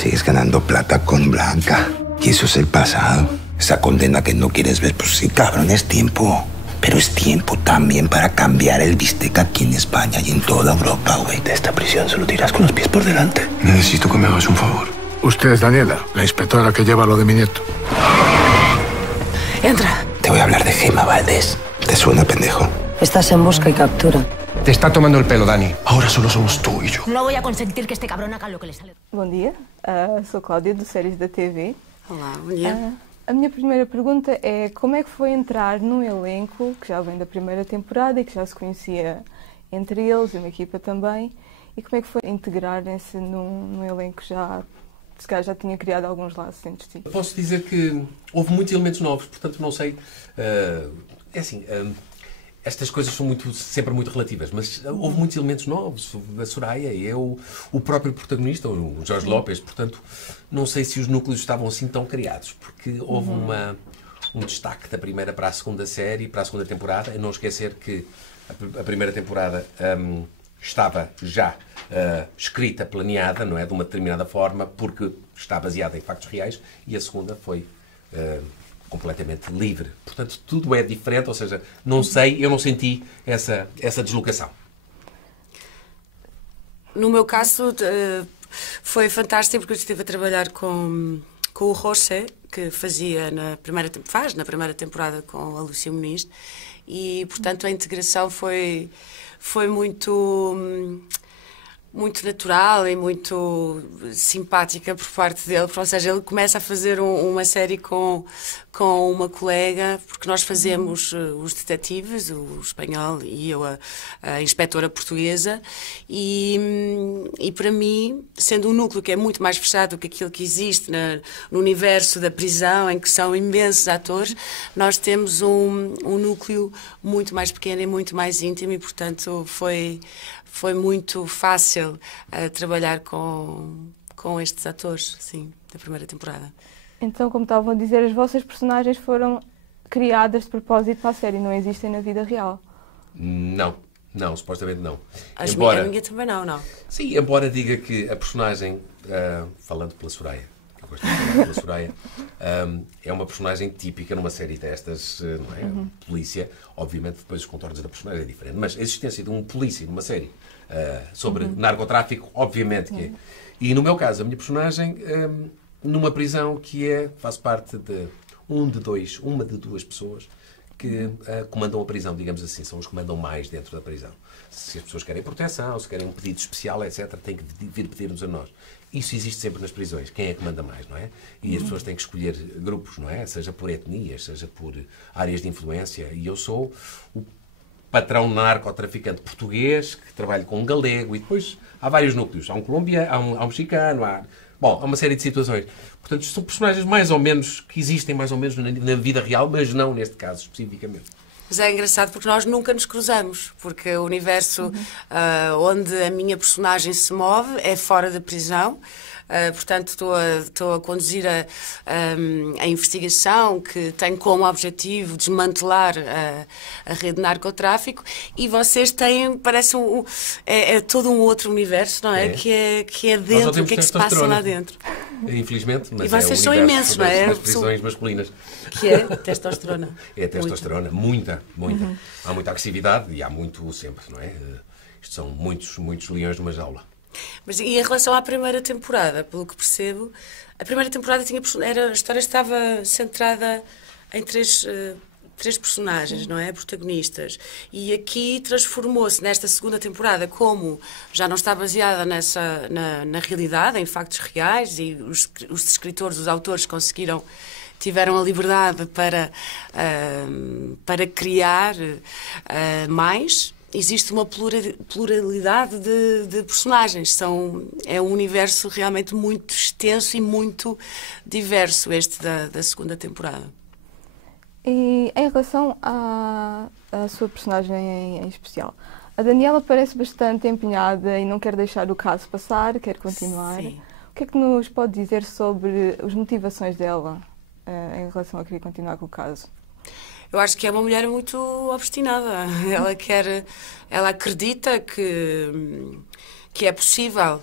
Sigues ganando plata con Blanca. Y eso es el pasado. Esa condena que no quieres ver, pues sí, cabrón, es tiempo. Pero es tiempo también para cambiar el bistec aquí en España y en toda Europa, güey. De esta prisión solo te irás con los pies por delante. Necesito que me hagas un favor. Usted es Daniela, la inspectora que lleva lo de mi nieto. Entra. Te voy a hablar de Gemma Valdés. ¿Te suena, pendejo? Estás en busca y captura. Te está tomando el pelo, Dani. Ahora solo somos tú y yo. No voy a consentir que este cabrón haga lo que le sale. Bom dia, sou Cláudia, do Séries da TV. Olá, bom dia. A minha primeira pergunta é como é que foi entrar num elenco que já vem da primeira temporada e que já se conhecia entre eles, uma equipa também, e como é que foi integrar-se num elenco que se calhar já tinha criado alguns laços entre si? Posso dizer que houve muitos elementos novos, portanto não sei... é assim... estas coisas são sempre muito relativas, mas houve muitos elementos novos. A Soraya, eu, o próprio protagonista, o Jorge López, portanto, não sei se os núcleos estavam assim tão criados, porque houve um destaque da primeira para a segunda série, para a segunda temporada. A não esquecer que a primeira temporada estava já escrita, planeada, não é, de uma determinada forma, porque está baseada em factos reais, e a segunda foi... completamente livre. Portanto, tudo é diferente, ou seja, não sei, eu não senti essa deslocação. No meu caso, foi fantástico porque eu estive a trabalhar com o José, que fazia na primeira temporada com a Lúcia Muniz, e, portanto, a integração foi muito natural e muito simpática por parte dele, ou seja, ele começa a fazer uma série com uma colega, porque nós fazemos os detetives, o espanhol e eu a inspetora portuguesa, e para mim, sendo um núcleo que é muito mais fechado do que aquilo que existe no universo da prisão, em que são imensos atores, nós temos um núcleo muito mais pequeno e muito mais íntimo, e portanto foi muito fácil trabalhar com estes atores, sim, da primeira temporada. Então, como estavam a dizer, as vossas personagens foram criadas de propósito para a série, não existem na vida real? Não, supostamente não. A minha também não. Sim, embora diga que a personagem, falando pela Soraya, que eu gosto de falar pela Soraya, é uma personagem típica numa série destas, não é? Polícia. Obviamente depois os contornos da personagem é diferente, mas a existência de um polícia numa série sobre narcotráfico, obviamente que é. E no meu caso, a minha personagem, numa prisão que faz parte de uma de duas pessoas que comandam a prisão, digamos assim, são os que mandam mais dentro da prisão. Se as pessoas querem proteção, se querem um pedido especial, etc., têm que vir pedir-nos a nós. Isso existe sempre nas prisões. Quem é que manda mais, não é? E as pessoas têm que escolher grupos, não é? Seja por etnias, seja por áreas de influência. E eu sou o patrão narcotraficante português que trabalha com um galego, e depois há vários núcleos. Há um colombiano, há um mexicano, há uma série de situações. Portanto, são personagens mais ou menos que existem mais ou menos na vida real, mas não neste caso especificamente. Mas é engraçado porque nós nunca nos cruzamos, porque o universo onde a minha personagem se move é fora da prisão. Portanto, estou a conduzir a investigação que tem como objetivo desmantelar a rede de narcotráfico, e vocês têm, parece todo um outro universo, não é? Que é dentro, o que é que se passa lá dentro. Infelizmente, mas e vocês são imensos, não é? Das prisões masculinas. Que é testosterona. É testosterona, muita. Há muita agressividade e há muito sempre, não é? Isto são muitos leões numa jaula. Mas e em relação à primeira temporada, pelo que percebo, a primeira temporada a história estava centrada em três personagens, não é? Protagonistas. E aqui transformou-se nesta segunda temporada, como já não está baseada na realidade, em factos reais, e os escritores, os autores tiveram a liberdade para criar mais. Existe uma pluralidade de personagens. É um universo realmente muito extenso e muito diverso, este da segunda temporada. E em relação à sua personagem em especial, a Daniela parece bastante empenhada e não quer deixar o caso passar, quer continuar. Sim. O que é que nos pode dizer sobre as motivações dela em relação a querer continuar com o caso? Eu acho que é uma mulher muito obstinada. Ela acredita que é possível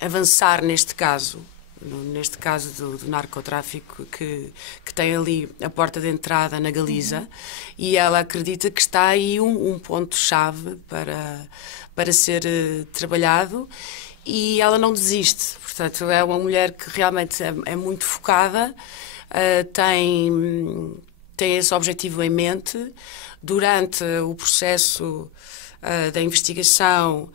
avançar neste caso do narcotráfico, que tem ali a porta de entrada na Galiza, e ela acredita que está aí um ponto-chave para ser trabalhado, e ela não desiste. Portanto, é uma mulher que realmente é muito focada, tem esse objetivo em mente. Durante o processo da investigação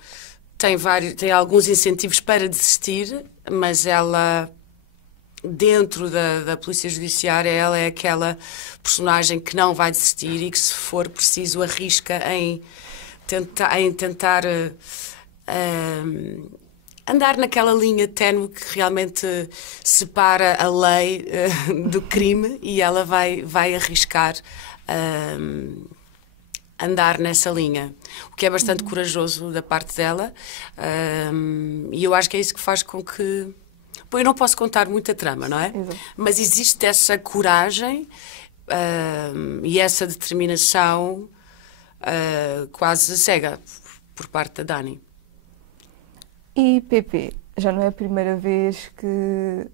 tem alguns incentivos para desistir, mas ela, dentro da Polícia Judiciária, ela é aquela personagem que não vai desistir e que, se for preciso, arrisca em tentar andar naquela linha ténue que realmente separa a lei do crime, e ela vai arriscar andar nessa linha, o que é bastante corajoso da parte dela, e eu acho que é isso que faz com que... Bom, eu não posso contar muita trama, não é? Exato. Mas existe essa coragem e essa determinação quase cega por parte da Dani. E PP, já não é a primeira vez que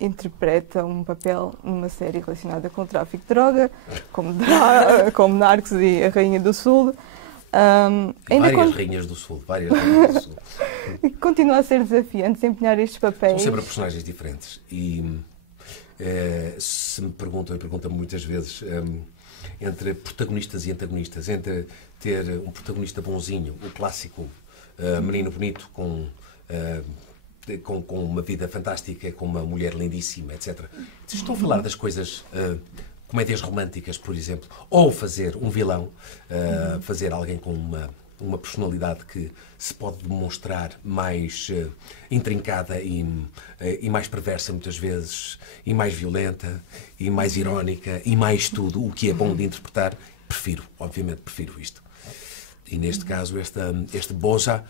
interpreta um papel numa série relacionada com o tráfico de droga, como Narcos e a Rainha do Sul. Várias Rainhas do Sul. Continua a ser desafiante desempenhar estes papéis. São sempre personagens diferentes. E se me perguntam, e perguntam-me muitas vezes, entre protagonistas e antagonistas, entre ter um protagonista bonzinho, o clássico menino bonito com uma vida fantástica, com uma mulher lindíssima, etc. Estou a falar das coisas, comédias românticas, por exemplo, ou fazer um vilão, fazer alguém com uma personalidade que se pode demonstrar mais intrincada e mais perversa muitas vezes, e mais violenta, e mais irónica, e mais tudo, o que é bom de interpretar. Obviamente prefiro isto. E neste caso, este Boja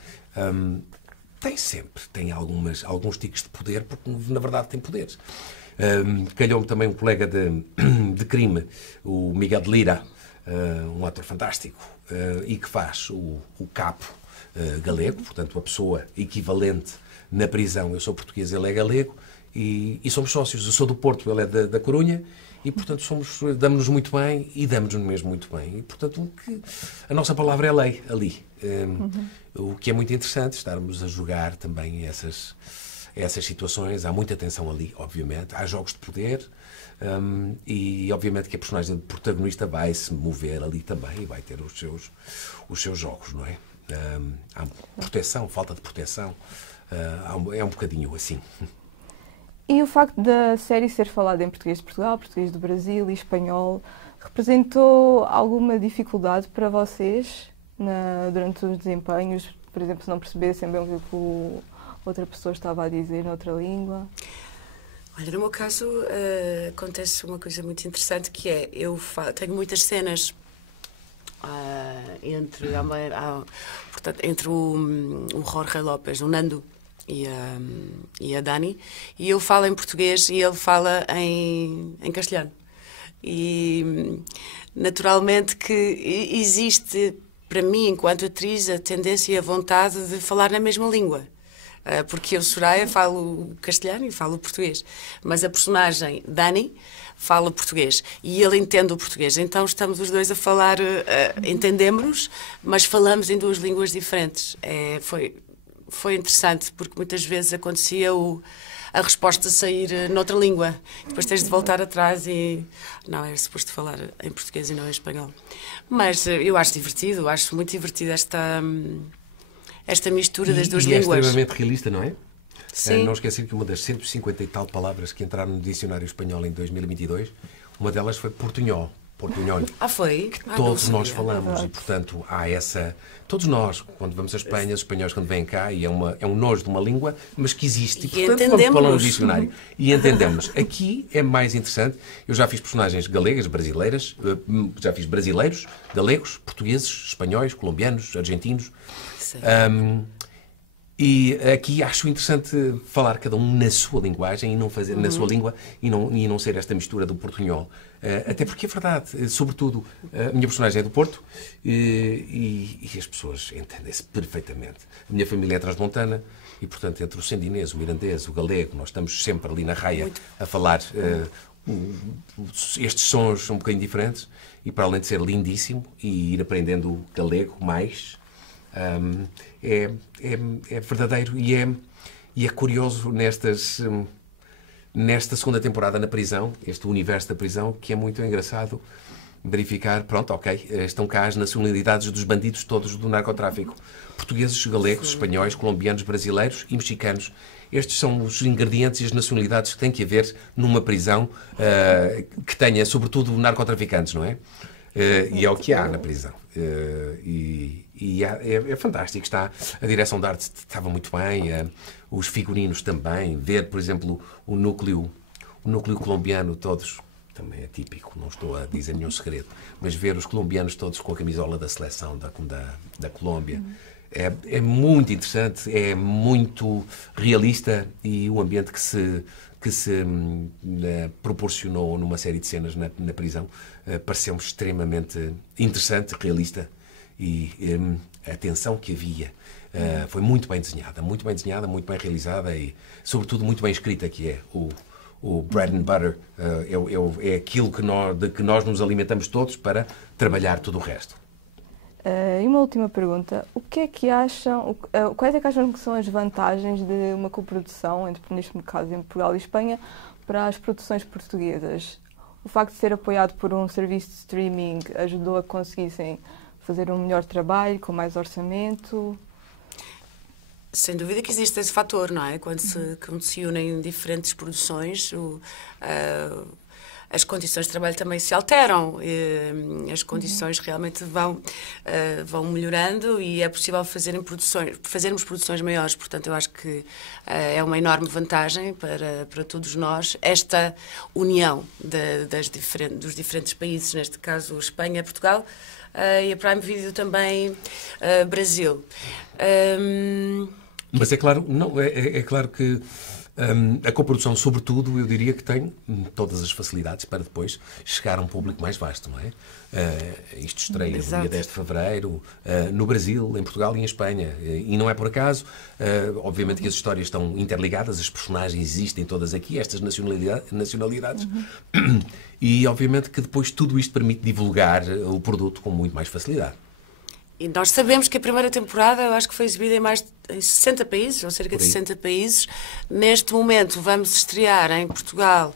tem alguns tiques de poder, porque na verdade tem poderes. Calhou-me também um colega de crime, o Miguel de Lira, um ator fantástico, e que faz o capo galego, portanto a pessoa equivalente na prisão. Eu sou português, ele é galego, e somos sócios. Eu sou do Porto, ele é da Corunha, e portanto damos-nos muito bem, e damos-nos mesmo muito bem. E portanto a nossa palavra é lei ali. O que é muito interessante, estarmos a jogar também essas situações. Há muita tensão ali, obviamente. Há jogos de poder, e obviamente que a personagem protagonista vai se mover ali também e vai ter os seus jogos, não é? Há proteção, falta de proteção, é um bocadinho assim. E o facto da série ser falada em português de Portugal, português do Brasil e espanhol, representou alguma dificuldade para vocês durante os desempenhos? Por exemplo, se não percebessem bem o que outra pessoa estava a dizer noutra língua? Olha, no meu caso acontece uma coisa muito interessante, que é, tenho muitas cenas entre o Jorge López, o Nando, e a Dani, e eu falo em português e ele fala em castelhano. E naturalmente que existe, para mim, enquanto atriz, a tendência e a vontade de falar na mesma língua. Porque eu, Soraya, falo castelhano e falo português. Mas a personagem Dani fala português e ele entende o português. Então estamos os dois a falar, entendemos-nos, mas falamos em duas línguas diferentes. Foi interessante, porque muitas vezes acontecia a resposta sair noutra língua. Depois tens de voltar atrás e... Não, era suposto falar em português e não em espanhol. Mas eu acho muito divertido esta mistura das duas línguas. E é extremamente realista, não é? Sim. Não esquecer que uma das 150 e tal palavras que entraram no dicionário espanhol em 2022, uma delas foi portunhol. Foi? Que todos nós falamos, e portanto há essa... Todos nós, quando vamos à Espanha, os espanhóis quando vêm cá, e é um nojo de uma língua, mas que existe, e portanto vamos falar no dicionário e entendemos. Aqui é mais interessante. Eu já fiz personagens galegas, brasileiras, já fiz brasileiros, galegos, portugueses, espanhóis, colombianos, argentinos, E aqui acho interessante falar cada um na sua linguagem e não fazer na sua língua e não ser esta mistura do portunhol. Até porque é verdade, sobretudo, a minha personagem é do Porto e as pessoas entendem-se perfeitamente. A minha família é transmontana e, portanto, entre o sendinês, o mirandês, o galego, nós estamos sempre ali na raia a falar estes sons um bocadinho diferentes e, para além de ser lindíssimo e ir aprendendo o galego mais, é verdadeiro e é curioso nesta segunda temporada na prisão, este universo da prisão, que é muito engraçado verificar, pronto, ok, estão cá as nacionalidades dos bandidos todos do narcotráfico. Portugueses, galegos, espanhóis, colombianos, brasileiros e mexicanos. Estes são os ingredientes e as nacionalidades que tem que haver numa prisão que tenha, sobretudo, narcotraficantes, não é? E é o que há na prisão. É fantástico. A direção de arte estava muito bem, os figurinos também. Ver, por exemplo, o núcleo colombiano, todos, também é típico, não estou a dizer nenhum segredo, mas ver os colombianos todos com a camisola da seleção da Colômbia é muito interessante, é muito realista e o ambiente que se proporcionou numa série de cenas na prisão pareceu-me extremamente interessante, realista e a tensão que havia foi muito bem desenhada, muito bem realizada e, sobretudo, muito bem escrita, que é o bread and butter, é aquilo de que nós nos alimentamos todos para trabalhar tudo o resto. E uma última pergunta. O que é que acham, quais é que acham que são as vantagens de uma coprodução, neste caso em Portugal e Espanha, para as produções portuguesas? O facto de ser apoiado por um serviço de streaming ajudou a que conseguissem fazer um melhor trabalho, com mais orçamento? Sem dúvida que existe esse fator, não é? Quando se unem diferentes produções, as condições de trabalho também se alteram, as condições realmente vão melhorando e é possível fazermos produções maiores. Portanto, eu acho que é uma enorme vantagem para todos nós esta união dos diferentes países, neste caso Espanha, Portugal e a Prime Video também Brasil. Mas é claro, é claro que a coprodução, sobretudo, eu diria que tem todas as facilidades para depois chegar a um público mais vasto, não é? Isto estreia no dia 10 de fevereiro, no Brasil, em Portugal e em Espanha. E não é por acaso. Obviamente que as histórias estão interligadas, as personagens existem todas aqui, estas nacionalidades. E, obviamente, que depois tudo isto permite divulgar o produto com muito mais facilidade. E nós sabemos que a primeira temporada, eu acho que foi exibida em 60 países, ou cerca de 60 países. Neste momento vamos estrear em Portugal,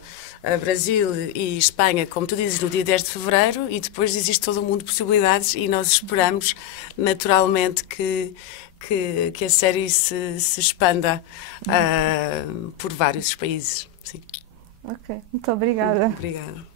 Brasil e Espanha, como tu dizes, no dia 10 de fevereiro, e depois existe todo um mundo de possibilidades e nós esperamos naturalmente que a série se expanda por vários países. Sim. Ok, muito obrigada. Obrigada.